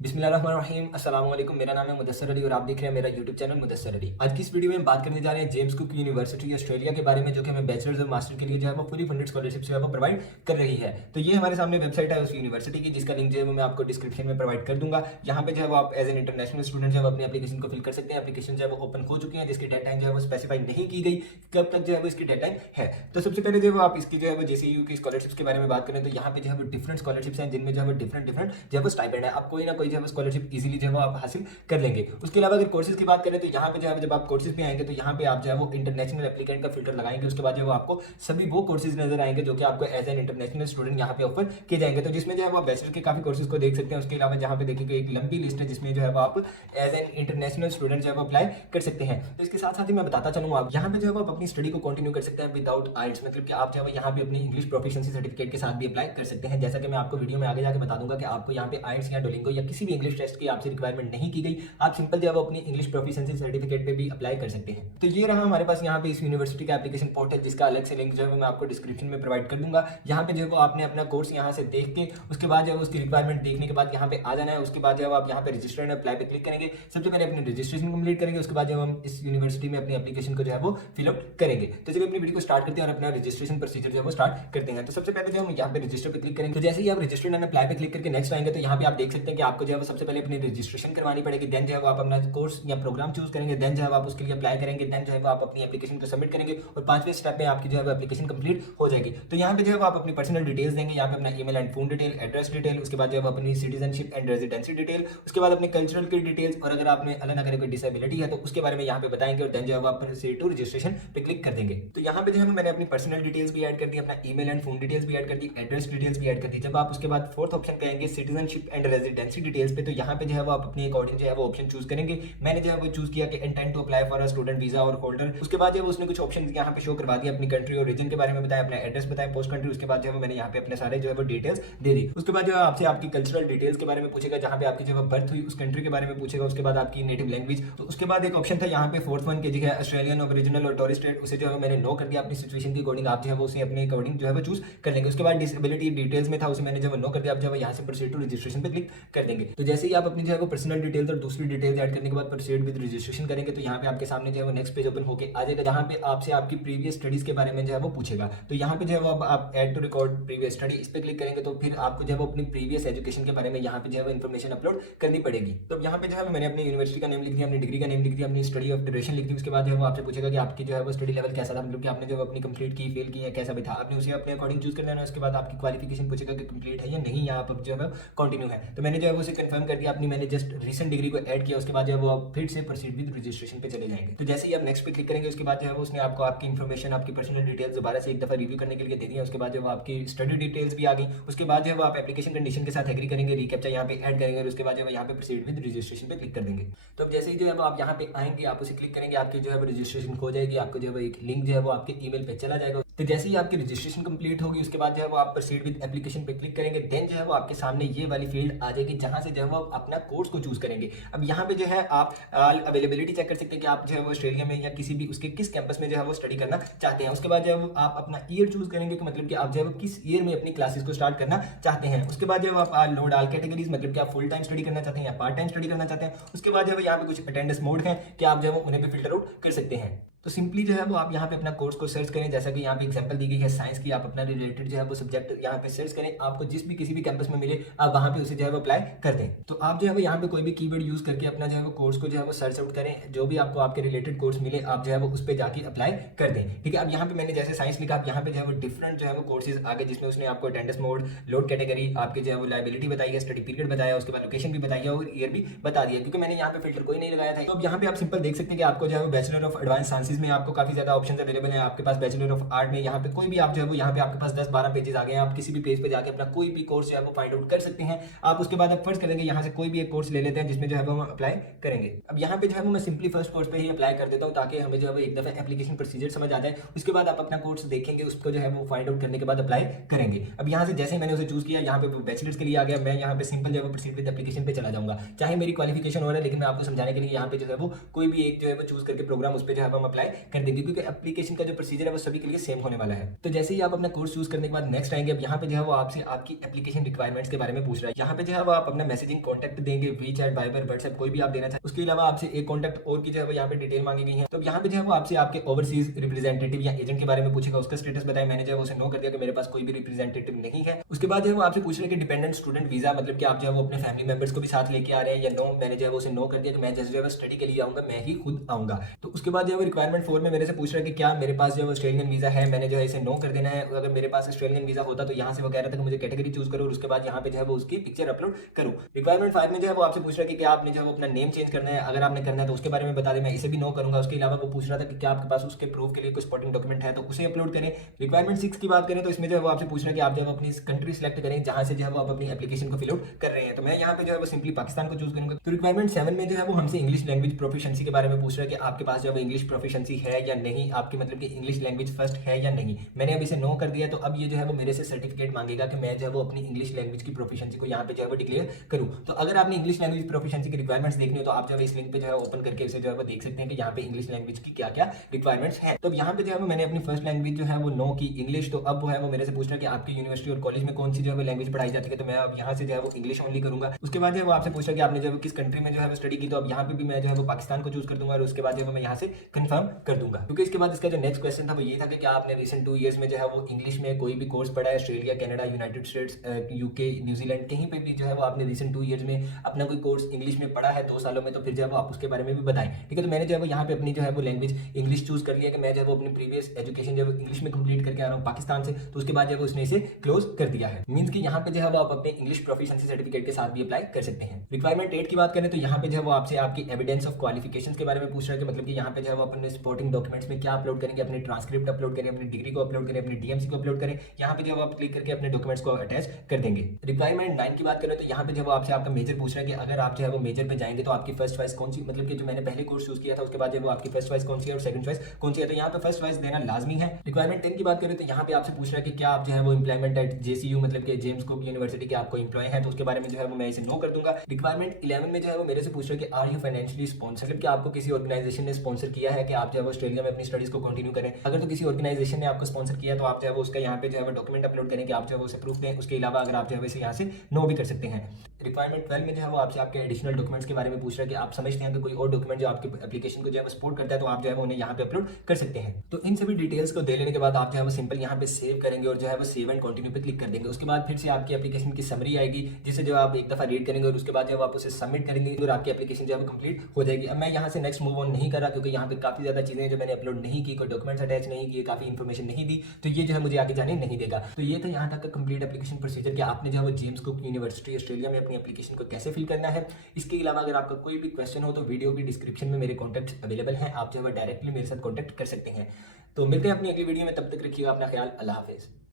बिस्मिल्लाहिर्रहमानिर्रहीम अस्सलाम वालेकुम। मेरा नाम है मुदस्सर अली और आप देख रहे हैं मेरा यूट्यूब चैनल मुदस्सर अली। आज की इस वीडियो में हम बात करने जा रहे हैं जेम्स कुक यूनिवर्सिटी ऑस्ट्रेलिया के बारे में, जो कि हमें बैचलर्स और मास्टर के लिए जो है वो पूरी फंडेड स्कॉलरशिप जो है वो प्रोवाइड कर रही है। तो ये हमारे सामने वेबसाइट है उस यूनिवर्सिटी की, जिसका लिंक जो है वो मैं आपको डिस्क्रिप्शन में प्रोवाइड कर दूंगा। यहाँ पे जो है वो आप एज एन इंटरनेशनल स्टूडेंट जो है अपनी एप्लीकेशन को फिल कर सकते हैं। एप्लीकेशन जो है वो ओपन हो चुकी है, जिसकी डेडलाइन जो है वो स्पेसिफाई नहीं की गई कब तक जो है वो इसकी डेडलाइन है। तो सबसे पहले जो है आप इसकी जो है वो जेसीयू की स्कॉलरशिप के बारे में बात करें तो यहाँ पे जो है वो डिफरेंट स्कॉलरशिप्स हैं, जिनमें जो है वो डिफरेंट जो है वो स्टाइपेंड है। आप कोई ना कोई जो है वो स्कॉलरशिप इजीली जो है वो आप हासिल कर लेंगे। उसके अलावा अगर कोर्सेज की बात करें तो यहाँ पे जो है जब आप कोर्सेज पे आएंगे तो यहाँ पे आप जो है वो इंटरनेशनल एप्लीकेंट का फिल्टर लगाएंगे। उसके बाद जो है वो आपको सभी वो कोर्सेज नजर आएंगे जो कि आपको एज एन इंटरनेशनल स्टूडेंट यहाँ पे ऑफर किए जाएंगे। तो जिसमें जो है वो बैचलर के काफी कोर्सेज को देख सकते हैं। उसके अलावा जहाँ पे देखिए एक लंबी लिस्ट है जिसमें जो है वो आप एज एन इंटरनेशनल स्टूडेंट जो है वो अप्लाई कर सकते हैं। तो इसके साथ साथ ही मैं बताता चलूंगा आप यहाँ पे जो है वो आप अपनी स्टडी को कंटिन्यू कर सकते हैं विदाउट आइल्स, मतलब कि आप जो है यहाँ पे अपनी इंग्लिश प्रोफिशिएंसी सर्टिफिकेट के साथ भी अप्लाई कर सकते हैं। जैसा कि मैं आपको वीडियो में आगे जाके बता दूंगा कि आपको यहाँ पे आइल्स या डोलिंगो या किसी भी इंग्लिश टेस्ट की आपसे रिक्वायरमेंट नहीं की गई। आप सिंपल जो है वो अपनी इंग्लिश प्रोफिशिएंसी सर्टिफिकेट पे भी अप्लाई कर सकते हैं। तो ये रहा हमारे पास यहाँ पे इस यूनिवर्सिटी का एप्लीकेशन पोर्टल, जिसका अलग से लिंक जो है वो मैं आपको डिस्क्रिप्शन में प्रोवाइड कर दूंगा। यहाँ पे जो है वो आपने अपना कोर्स यहाँ से देख के उसके बाद जो है उसकी रिक्वायरमेंट देखने के बाद यहाँ पे आ जाना है। उसके बाद जो है आप यहाँ पे रजिस्टर एंड अप्लाई पे क्लिक करेंगे। सबसे पहले अपनी रजिस्ट्रेशन कंप्लीट करेंगे। उसके बाद जब हम इस यूनिवर्सिटी में अपनी एप्लीकेशन को जो है वो फिलअप करेंगे। तो चलिए अपनी वीडियो को स्टार्ट करते हैं और अपना रजिस्ट्रेशन प्रोसीजर जो है वो स्टार्ट करते हैं। तो सबसे पहले जो हम यहाँ पे रजिस्टर पे क्लिक करेंगे, तो जैसे ही आप रजिस्टर एंड अप्लाई पे क्लिक करके नेक्स्ट आएंगे तो यहाँ पे आप देख सकते हैं कि आपको जो है वो सबसे पहले अपनी रजिस्ट्रेशन करवानी पड़ेगी। देन जो है वो आप अपना कोर्स या प्रोग्राम चूज करेंगे। देन जो है आप उसके लिए अप्लाई करेंगे। देन जो है आप अपनी एप्लीकेशन को सबमिट करेंगे और 5वें स्टेप में आपकी जो है एप्लीकेशन कंप्लीट हो जाएगी। तो यहाँ पे जो है आप अपनी पर्सनल डिटेल्स देंगे। यहाँ पे अपना email and phone detail, address detail, उसके बाद जो है अपनी सिटीजनशिप एंड रेजिडेंसी डिटेल, उसके बाद अपने कल्चरल की डिटेल्स, और अगर आपने अल्लाह ना करे कोई डिसेबिलिटी है तो उसके बारे में यहाँ पे बताएंगे। और देन जो है आप प्रोसीड टू रजिस्ट्रेशन पे क्लिक कर देंगे। तो यहाँ पे जो है मैंने अपनी पर्सनल डिटेल्स भी ऐड कर दी, अपना ईमेल एंड फोन डिटेल्स भी ऐड कर दी, एड्रेस डिटेल्स भी ऐड कर दी। जब आप उसके बाद फोर्थ ऑप्शन पे आएंगे सिटीजनशिप एंड रेजिडेंसी डिटेल्स पे, तो यहाँ पे जो है आप अपनी अकॉर्डिंग जो है वो ऑप्शन चूज करेंगे। मैंने जो है वो चूज किया कि intent to apply for a student visa और होल्डर। उसके बाद जब उसने कुछ ऑप्शन यहाँ पे शो करवा दिया, अपनी कंट्री और रीजन के बारे में बताया, अपना एड्रेस बताया, पोस्ट कंट्री। उसके बाद जो है मैंने यहाँ पे अपने सारे जो है वो डिटेल्स दे दी। उसके बाद जो है आपसे आपकी कल्चरल डिटेल्स के बारे में पूछेगा, जहाँ पे आपकी जो है बर्थ हुई उस कंट्री के बारे में पूछेगा। उसके बाद आपकी नेटिव लैंग्वेज। तो उसके बाद एक ऑप्शन था यहाँ पे फोर्थ वन के जो है ऑस्ट्रेलियन ओरिजिनल और टूरिस्ट स्टेट, उसे जो है मैंने नो कर दिया। अपनी सिचुएशन के अकॉर्डिंग आप जो है वो उसे अपने अकॉर्डिंग जो है वो चूज कर लेंगे। उसके बाद डिसेबिलिटी डिटेल्स में था, उसे मैंने जो है नो कर दिया। आप जो है यहाँ से प्रोसीड टू रजिस्ट्रेशन पे क्लिक कर देंगे। तो जैसे ही आप अपनी जो है वो पर्सनल डिटेल्स और दूसरी डिटेल्स ऐड करने के बाद प्रोसीड विद रजिस्ट्रेशन करेंगे तो यहाँ पे आपके सामने जो है वो नेक्स्ट पेज ओपन होकर आ जाएगा, जहाँ पे आपसे आपकी प्रीवियस स्टडीज के बारे में जो है वो पूछेगा। तो यहाँ पे जो है वो आप add to record previous study, इस पे क्लिक करेंगे तो फिर आपको जो है वो अपनी प्रीवियस एजुकेशन के बारे में यहाँ पे जो है वो इन्फॉर्मेशन अपलोड करनी पड़ेगी। तो यहाँ पे जो है मैंने अपनी यूनिवर्सिटी का नेम लिख दिया, अपनी डिग्री का नेम लिख दिया, अपनी स्टडी ऑफ ड्यूरेशन लिख दी। उसके बाद जो है वो आपसे पूछेगा कि आपकी जो है वो स्टडी लेवल कैसा था, मतलब कि आपने जो अपनी कंप्लीट की, फेल की है, कैसा भी था, आपने उसे अपने अकॉर्डिंग चूज कर लेना है। उसके बाद आपकी क्वालिफिकेशन पूछेगा कि कंप्लीट है या नहीं, यहाँ पर जो है कंटिन्यू है। तो मैंने जो है वो उसे कंफर्म कर दिया, अपनी मैंने जस्ट रिसेंट डिग्री को ऐड किया। उसके बाद जो है वो आप फिर से प्रोसीड विद रजिस्ट्रेशन पे चले जाएंगे। तो जैसे ही आप नेक्स्ट पे क्लिक करेंगे उसके बाद जो है वो उसने आपको आपकी इन्फॉर्मेशन, आपकी पर्सनल डिटेल्स दोबारा से एक दफा रिव्यू करने के लिए दे दिया। उसके बाद जो वो आपकी स्टडी डिटेल्स भी आ गई। उसके बाद जो है वो आप एप्लीकेशन कंडीशन के साथ एग्री करेंगे, रिकैप्चा यहाँ पे ऐड करेंगे और उसके बाद जो है यहाँ पे प्रोसीड विद रजिस्ट्रेशन पे क्लिक कर देंगे। तो अब जैसे ही जो है वो आप यहाँ पे आएंगे, आप उसे क्लिक करेंगे, आपकी जो है वो रजिस्ट्रेशन हो जाएगी। आपको जो है वो एक लिंक जो है वो आपके ईमेल पे चला जाएगा। तो जैसे ही आपकी रजिस्ट्रेशन कंप्लीट होगी उसके बाद जो है वो आप प्रोसीड विद एप्लीकेशन पे क्लिक करेंगे। देन जो है वो आपके सामने ये वाली फील्ड आ जाएगी, जहां से जो है वो अपना कोर्स को चूज करेंगे। अब यहाँ पे जो है आप अवेलेबिलिटी चेक कर सकते हैं कि आप जो है वो ऑस्ट्रेलिया में या किसी भी उसके किस कैंपस में जो है वो स्टडी करना चाहते हैं। उसके बाद जो है वो आप अपना ईयर चूज करेंगे कि मतलब कि आप जो है वो किस ईयर में अपनी क्लासेस को स्टार्ट करना चाहते हैं। उसके बाद जो है आप लोड ऑल कैटेगरीज, मतलब कि आप फुल टाइम स्टडी करना चाहते हैं या पार्ट टाइम स्टडी करना चाहते हैं। उसके बाद जो है यहाँ पे कुछ अटेंडेंस मोड है कि आप जो है वो उन्हें भी फिल्टर आउट कर सकते हैं। तो सिंपली जो है वो आप यहाँ पे अपना कोर्स को सर्च करें, जैसा कि यहाँ पे एग्जांपल दी गई है साइंस की। आप अपना रिलेटेड जो है वो सब्जेक्ट यहाँ पे सर्च करें, आपको जिस भी किसी भी कैंपस में मिले आप वहाँ पे उसे जो है वो अप्लाई कर दें। तो आप जो है वो यहाँ पे कोई भी कीवर्ड यूज करके अपना जो है वो कोर्स को जो है वो सर्च आउट करें। जो भी आपको आपके रिलेटेड कोर्स मिले आप जो है वो उस पर जाके अप्लाई कर दें। ठीक है, अब यहाँ पे मैंने जैसे साइंस लिखा, आप यहाँ पे जो है वो डिफरेंट जो है वो कोर्सेज आगे, जिसमें उसने आपको अटेंडेंस मोड, लोड कैटेगरी, आपके जो है वो लाइबिलिटी बताई है, स्टडी पीरियड बताया, उसके बाद लोकेशन भी बताई है और ईयर भी बता दिया, क्योंकि मैंने यहाँ पे फिल्टर कोई नहीं लगाया था। तो अब यहाँ पे आप सिंपल देख सकते हैं कि आपको जो है वो बैचलर ऑफ एडवांस साइंसेज में आपको काफी ज्यादा ऑप्शन अवेलेबल है। आपके पास बैचलर ऑफ आर्ट में यहाँ पे कोई भी आप जो है वो यहाँ पे आपके पास 10-12 पेजेस आ गए हैं। आप किसी भी पेज पे जाके अपना कोई भी कोर्स जो है वो फाइंड आउट कर सकते हैं। आप उसके बाद आप फर्स्ट करेंगे यहाँ से कोई भी एक कोर्स ले लेते हैं जिसमें जो है वो हम अप्लाई करेंगे। अब यहाँ पे जो है वो मैं सिंपली फर्स्ट कोर्स पे ही अप्लाई कर देता हूँ, ताकि हमें जो है वो एक दफा एप्लीकेशन प्रोसीजर समझ आ जाए। उसके बाद आप अपना कोर्स देखेंगे, उसको जो है वो फाइंड आउट करने के बाद अप्लाई करेंगे। अब यहाँ से जैसे ही मैंने उसे चूज किया, यहाँ पे बैचलर्स के लिए आ गया, मैं यहाँ पे सिंपल जो है वो प्रोसीड विद एप्लीकेशन पे चला जाऊंगा। चाहे मेरी क्वालिफिकेशन हो रहा है, लेकिन मैं आपको समझाने के लिए यहाँ पे जो है वो कोई भी एक जो है वो चूज करके प्रोग्राम उस पर जो है हम अप्लाई कर देंगे, क्योंकि एप्लीकेशन का जो प्रोसीजर है वो सभी के लिए सेम होने वाला है। तो जैसे ही आप अपना कोर्स चूज करने के बाद नेक्स्ट आएंगे, अब यहाँ पे जो है वो आपसे आपकी एप्लीकेशन रिक्वायरमेंट्स के बारे में पूछ रहा है। यहाँ पे जो है वो आप अपना मैसेजिंग कॉन्टैक्ट देंगे, वीचैट, वाइबर, व्हाट्सएप कोई भी आप देना चाहें। उसके अलावा आपसे एक कॉन्टैक्ट और की जो है वो यहाँ पे डिटेल मांगी गई है। तो यहाँ पे जो है वो आपसे आपके ओवरसीज रिप्रेजेंटेटिव या एजेंट के बारे में पूछेगा, उसका स्टेटस बताएं। मैंने जो है उसे नो कर दिया कि मेरे पास कोई भी रिप्रेजेंटेटिव नहीं है। उसके बाद जो है वो आपसे पूछ रहे हैं कि डिपेंडेंट स्टूडेंट वीजा, मतलब कि आप जो है वो अपने फैमिली मेंबर्स को भी साथ लेके आ रहे हैं या नो। मैंने जो है उसे नो कर दिया कि मैं जैसे जो है स्टडी के लिए आऊंगा, मैं ही खुद आऊंगा। तो उसके बाद जो है रिक्वायरमेंट 4 में मेरे से पूछ रहा है कि क्या मेरे पास जो है ऑस्ट्रेलियन वीजा है। मैंने जो है इसे नो कर देना है। अगर मेरे पास ऑस्ट्रेलियन वीजा होता तो यहाँ से वो कह रहा था कि मुझे कैटेगरी चूज करो और उसके बाद यहाँ पे जो है वो उसकी पिक्चर अपलोड करो। रिक्वायरमेंट 5 में जो है वो आपसे पूछ रहा है कि क्या आपने जो है अपना नेम चेंज करना है। अगर आपने करना है तो उसके बारे में बता दें, मैं इसे भी नो करूंगा। उसके अलावा वो पूछ रहा था कि क्या आपके पास उसके प्रूफ के लिए कोई सपोर्टिंग डॉक्यूमेंट है तो उसे अपलोड करें। रिक्वायरमेंट 6 की बात करें तो इसमें जो है वो आपसे पूछ रहा है कि आप जो है अपनी कंट्री सिलेक्ट करें जहां से जो है वो आप अपनी एप्लीकेशन को फिल आउट कर रहे हैं। तो मैं यहाँ पे जो है वो सिंपली पाकिस्तान को चूज करूंगा। तो रिक्वायरमेंट 7 में जो है वो हमसे इंग्लिश लैंग्वेज प्रोफिशिएंसी के बारे में पूछ रहा है कि आपके पास जो है इंग्लिश प्रोफिशिएंसी है या नहीं, आपकी मतलब कि इंग्लिश लैंग्वेज फर्स्ट है या नहीं। मैंने अब इसे नो कर दिया। तो अब ये जो है वो मेरे से सर्टिफिकेट मांगेगा कि मैं जो है वो अपनी इंग्लिश लैंग्वेज की प्रोफिशिएंसी को यहाँ पे जो है वो डिक्लेयर करूँ। तो अगर आपने इंग्लिश लैंग्वेज प्रोफिशिएंसी की रिक्वायरमेंट्स देखनी हो तो आप जो है इस लिंक पे जो है ओपन करके इसे जो है वो देख सकते हैं कि यहाँ पे इंग्लिश लैंग्वेज की क्या क्या रिक्वायरमेंट्स है। तो यहाँ पे जो है मैंने अपनी फर्स्ट लैंग्वेज जो है वो नो की इंग्लिश। तो अब वो है वो मेरे से पूछ रहा है कि आपकी यूनिवर्सिटी और कॉलेज में कौन सी जो है लैंग्वेज पढ़ाई जाती है। तो मैं अब यहाँ से जो है वो इंग्लिश ओनली करूंगा। उसके बाद जो है वो आपसे पूछ रहा है कि आपने जो है किस कंट्री में जो है स्टडी की। तो अब यहाँ पे भी मैं जो है वो पाकिस्तान को चूज कर दूंगा और उसके बाद जो है मैं यहाँ से कंफर्म कर दूंगा। क्योंकि इसके बाद इसका जो नेक्स्ट क्वेश्चन था वो ये था कि क्या आपने रिसेंट 2 ईयर्स में जो है वो इंग्लिश में कोई भी कोर्स पढ़ा है। Australia, Canada, United states, UK, New Zealand, कहीं पे भी जो है वो आपने रिसेंट 2 ईयर्स में अपना कोई कोर्स इंग्लिश में पढ़ा है 2 सालों में, तो फिर जो है वो आप उसके बारे में भी बताएं। ठीक है, तो मैंने जो है वो यहाँ पे अपनी जो है वो लैंग्वेज इंग्लिश चूज कर लिया कि मैं जो है वो अपनी प्रीवियस एजुकेशन जो है इंग्लिश में कंप्लीट करके आ रहा हूँ पाकिस्तान से। तो उसके बाद जो है उसने इसे क्लोज कर दिया है। मींस कि यहाँ पे जो है वो आप अपने इंग्लिश प्रोफिशिएंसी सर्टिफिकेट के साथ भी अप्लाई कर सकते हैं। रिक्वायरमेंट 8 की बात करें तो यहाँ पे जो है वो आपसे आपकी एविडेंस ऑफ क्वालिफिकेशंस के बारे में पूछ रहा है कि मतलब कि यहाँ पे जो है वो अपने सपोर्टिंग डॉक्यूमेंट्स में क्या अपलोड करेंगे, अपनी ट्रांसक्रिप्ट अपलोड करें, अपनी डिग्री को अपलोड करें, अपनी डीएमसी को अपलोड करें। यहाँ पे जो है आप क्लिक करके अपने डॉक्यूमेंट्स को अटैच कर देंगे। रिक्वायरमेंट 9 की बात करें तो यहाँ पे जो है आपसे आपका मेजर पूछ रहा है कि अगर आप जो है वो मेजर पे जाएंगे तो आपकी फर्स्ट चॉइस कौन सी, मतलब कि जो मैंने पहले कोर्स चूज किया था उसके बाद जो आपकी फर्स्ट चॉइस कौन सी है और सेकंड चॉइस कौन सी है। तो यहाँ पे फर्स्ट चॉइस देना लाजमी है। रिक्वायरमेंट 10 की बात करें तो यहाँ पे आपसे पूछ रहा है कि क्या आप जो है वो एम्प्लॉयमेंट एट जेसीयू, मतलब कि जेम्स कुक यूनिवर्सिटी के आपको एम्प्लॉय है। तो उसके बारे में जो है वो मैं इसे नो कर दूंगा। रिक्वायरमेंट 11 में जो है वो मेरे से पूछ रहा है कि आर यू फाइनेंशियली स्पॉन्सर, मतलब कि आपको किसी ऑर्गेनाइजेशन ने स्पॉन्सर किया है कि आप जो है वो ऑस्ट्रेलिया में अपनी स्टडीज को कंटिन्यू करें। अगर तो किसी ऑर्गेनाइजेशन ने आपको स्पॉन्सर किया तो आप जो है वो उसका यहाँ पे जो है वो डॉक्यूमेंट अपलोड करें कि आप जो है वो उसे प्रूफ दें। उसके अलावा अगर आप जो है इसे यहाँ से नो भी कर सकते हैं। रिक्वायरमेंट 12 में जो है वो आपसे आपके एडिशनल डॉक्यूमेंट्स के बारे में पूछ रहा है कि आप समझते हैं कि कोई और डॉक्यूमेंट जो आपके एप्लीकेशन को जो है वो सपोर्ट करता है तो आप जो है वो उन्हें यहाँ पे अपलोड कर सकते हैं। तो इन सभी डिटेल्स को दे लेने के बाद आप जो है वो सिंपल यहाँ पे सेव करेंगे और जो है वो सेव एंड कंटिन्यू पे क्लिक कर देंगे। उसके बाद फिर से आपकी एप्लीकेशन की समरी आएगी जिसे जो आप एक दफा रीड करेंगे और उसके बाद जो आप उसे सबमिट करेंगे और आपकी एप्लीकेशन जो है वो कंप्लीट हो जाएगी। अब मैं यहाँ से नेक्स्ट मूव ऑन नहीं कर रहा क्योंकि यहाँ पे काफी ज्यादा चीजें जो मैंने अपलोड नहीं की, कोई डॉक्यूमेंट्स अटैच नहीं किए, काफी इन्फॉर्मेशन नहीं दी, तो ये जो है मुझे आगे जाने नहीं देगा। तो ये था यहाँ तक का कंप्लीट एप्लीकेशन प्रोसीजर कि आपने जो है वो जेम्स कुक यूनिवर्सिटी ऑस्ट्रेलिया में अपनी एप्लीकेशन को कैसे फिल करना है। इसके अलावा अगर आपका कोई भी क्वेश्चन हो तो वीडियो की डिस्क्रिप्शन में मेरे कॉन्टैक्ट अवेलेबल हैं, आप जो है डायरेक्टली मेरे साथ कॉन्टैक्ट कर सकते हैं। तो मिलते हैं अपनी अगली वीडियो में, तब तक रखिएगा अपना ख्याल। अल्लाह हाफिज़।